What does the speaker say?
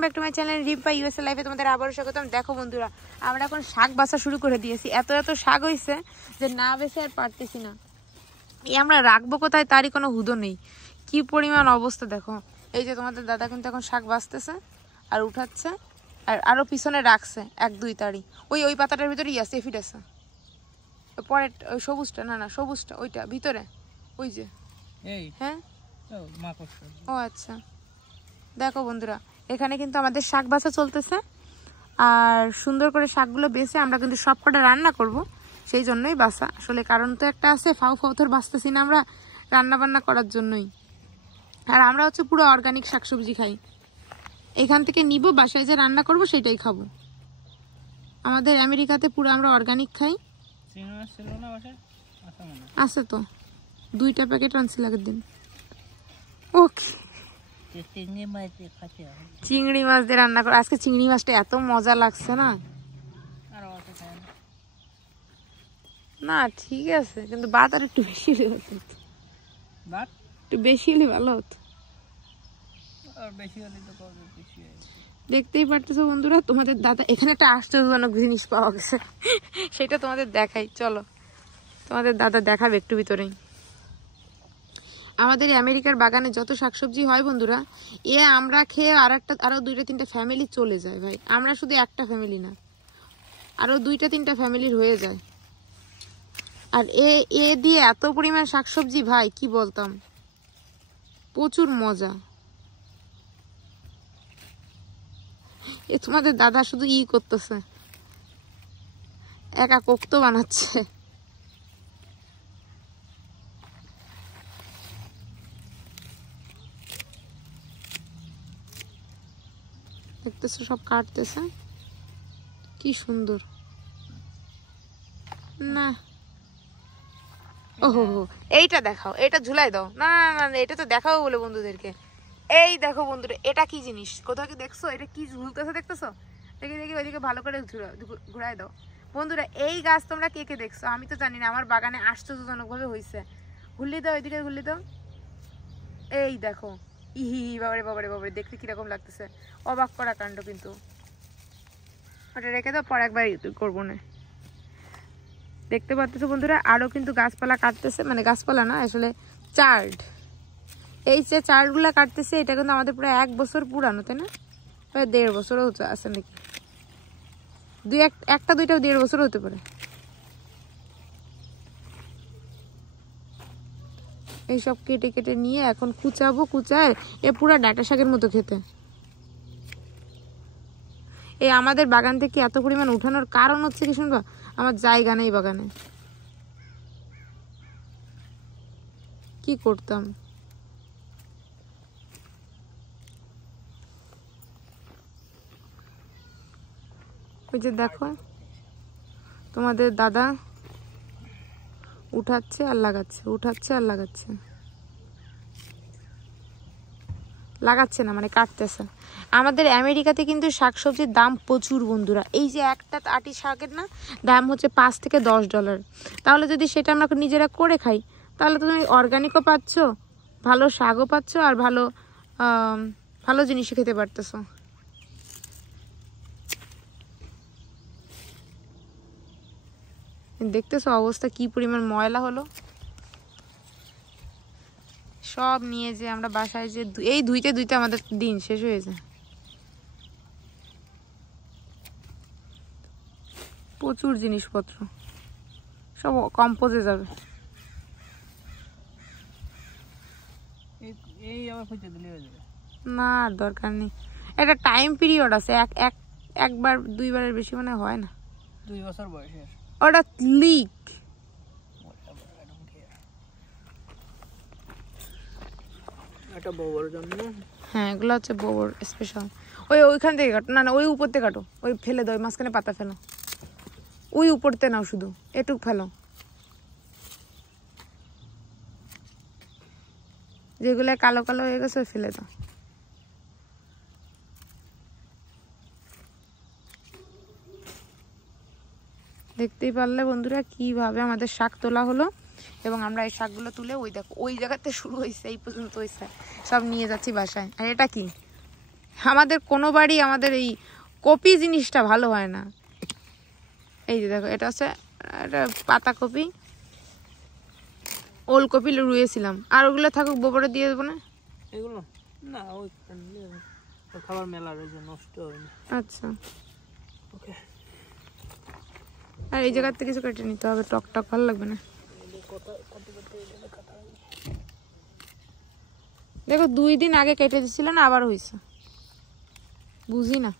Back to my channel Ripa USA লাইফে তোমাদের আবারও স্বাগতম। দেখো বন্ধুরা, আমরা এখন শাক বাছা শুরু করে দিয়েছি। এত শাক হয়েছে যে না বেছে আর পারতেছি না। এই আমরা রাখবো কোথায় তারই কোনো হুদো নেই। কি পরিমাণ অবস্থা দেখো। এই যে তোমাদের দাদা কিন্তু এখন শাক বাছতেছে আর উঠাচ্ছে, আর আরো পিছনে রাখছে 1-2 তারি। ওই পাতাটার ভিতরেই আছে, এফিড আছে। পরে ওই সবুজটা, না সবুজটা ওইটা ভিতরে, ওই যে এই হ্যাঁ ও আচ্ছা। দেখো বন্ধুরা, এখানে কিন্তু আমাদের শাক বাছা চলতেছে, আর সুন্দর করে শাকগুলো বেছে আমরা কিন্তু সব কটা রান্না করব, সেই জন্যই বাছা। আসলে কারণ তো একটা আছে, ফাউ তোর বাঁচতেছি না আমরা রান্না বান্না করার জন্যই। আর আমরা হচ্ছে পুরো অর্গানিক শাকসবজি খাই, এখান থেকে নিব, বাসায় যে রান্না করব সেটাই খাবো। আমাদের আমেরিকাতে পুরো আমরা অর্গানিক খাই। আছে তো 2টা প্যাকেট আনছি আগের দিন। ওকে, চিংড়ি মাছ দিয়ে রান্না করে আজকে। চিংড়ি মাছটা এত মজা লাগছে না, না ঠিক আছে, কিন্তু ভাত আর একটু বেশি হলে একটু বেশি হলে ভালো হতো। দেখতেই পারতেছো বন্ধুরা, তোমাদের দাদা এখানে একটা আশ্চর্যজনক জিনিস পাওয়া গেছে, সেটা তোমাদের দেখাই। চলো, তোমাদের দাদা দেখাবে একটু ভিতরেই। আমাদের আমেরিকার বাগানে যত শাকসবজি হয় বন্ধুরা, আমরা খেয়ে আরো 2-3টা ফ্যামিলি চলে যায় ভাই। আমরা শুধু একটা ফ্যামিলি না, আরো 2-3টা ফ্যামিলির হয়ে যায়। আর এ দিয়ে এত পরিমাণ শাকসবজি ভাই, কি বলতাম, প্রচুর মজা। তোমাদের দাদা শুধু করতেছে, একা কোপ্তো বানাচ্ছে। দেখতেছো সব কাটতেছে, কি সুন্দর না। ওহো, এইটা দেখাও, এটা ঝুলাই দাও। না না না, এটা তো দেখাও বলে বন্ধুদেরকে। এই দেখো বন্ধুরা, এটা কি জিনিস, কোথাও কি দেখছো? এটা কি ঝুলতেছে দেখতেছো? দেখি ওইদিকে ভালো করে ঘুরাই দাও বন্ধুরা। এই গাছ তোমরা কে কে দেখছো? আমি তো জানি না, আমার বাগানে আশ্চর্যজনক ভাবে হয়েছে। ঘুরলি দাও, ওইদিকে ঘুরলি দাও। এই দেখো, বাবারে বাবারে বাবারে, দেখতে কিরকম লাগতেছে, অবাক করা কাণ্ড। কিন্তু ওটা রেখে দাও, পরে একবার করবো না। দেখতে পাচ্ছ বন্ধুরা, আরো কিন্তু গাছপালা কাটতেছে, মানে গাছপালা না আসলে চার্ড। এই যে চার্ডগুলা কাটতেছে, এটা কিন্তু আমাদের পুরো 1 বছর পুরানো, তাই না? 1.5 বছরও আছে নাকি, 1-2টা 1.5 বছর হতে পারে। এইসব কেটে কেটে নিয়ে এখন কুচাবো, কুচায় এ পুরা ডাঁটা শাকের মতো খেতে। এই আমাদের বাগান থেকে এত পরিমাণ উঠানোর কারণ হচ্ছে কি শুনবা, আমার জায়গা নেই বাগানে, কি করতাম। ওই যে দেখো, তোমাদের দাদা উঠাচ্ছে আর লাগাচ্ছে, উঠাচ্ছে আর লাগাচ্ছে, লাগাচ্ছে না মানে কাটতেছে। আমাদের আমেরিকাতে কিন্তু শাকসবজির দাম প্রচুর বন্ধুরা। এই যে একটা আটি শাকের না দাম হচ্ছে $5 থেকে $10। তাহলে যদি সেটা আমরা নিজেরা করে খাই, তাহলে তো তুমি অর্গানিকও পাচ্ছ, ভালো শাকও পাচ্ছ, আর ভালো জিনিসও খেতে পারতেছো। দেখতেছো অবস্থা কি পরিমাণ ময়লা হলো। সব নিয়ে যে আমরা বাসায় যে এই ধুইতে আমাদের দিন শেষ হয়ে যায়। প্রচুর জিনিসপত্র সব কম্পোজে যাবে। না দরকার নেই, একটা টাইম পিরিয়ড আছে, একবার 2বারের বেশি মনে হয় না। 2 বছর বয়সে ওটা লিক। হ্যাঁ, এগুলো হচ্ছে গোবর স্পেশাল। ওইখান থেকে কাটো, না ওই উপর থেকে কাটো, ওই ফেলে দাও, মাঝখানে পাতা ফেলো, ওই উপরতে নাও, শুধু এটুক ফেলো, যেগুলো কালো কালো হয়ে গেছে ওই ফেলে দাও। দেখতেই পারলে বন্ধুরা কিভাবে আমাদের শাক তোলা হলো, এবং আমরা এই শাকগুলো তুলে ওই দেখো ওই জায়গাতে শুরু হয়েছে, এই পর্যন্ত হয়েছে, সব নিয়ে যাচ্ছি বাসায়। আর এটা কি, আমাদের কোনো বাড়ি আমাদের এই কপি জিনিসটা ভালো হয় না। এই যে দেখো এটা হচ্ছে এটা পাতা কপি, ওলকপি রুয়েছিলাম। আর ওগুলো থাকুক, গোবরে দিয়ে দেবো না এগুলো, না ওই খাবার মেলার ওই যে নষ্ট হবে না। আচ্ছা, ওকে। আর এই জায়গাতে কিছু কেটে নিতে হবে, টক টক ভালো লাগবে না। দেখো 2 দিন আগে কেটে দিছিল না, আবার হয়েছে, বুঝি না।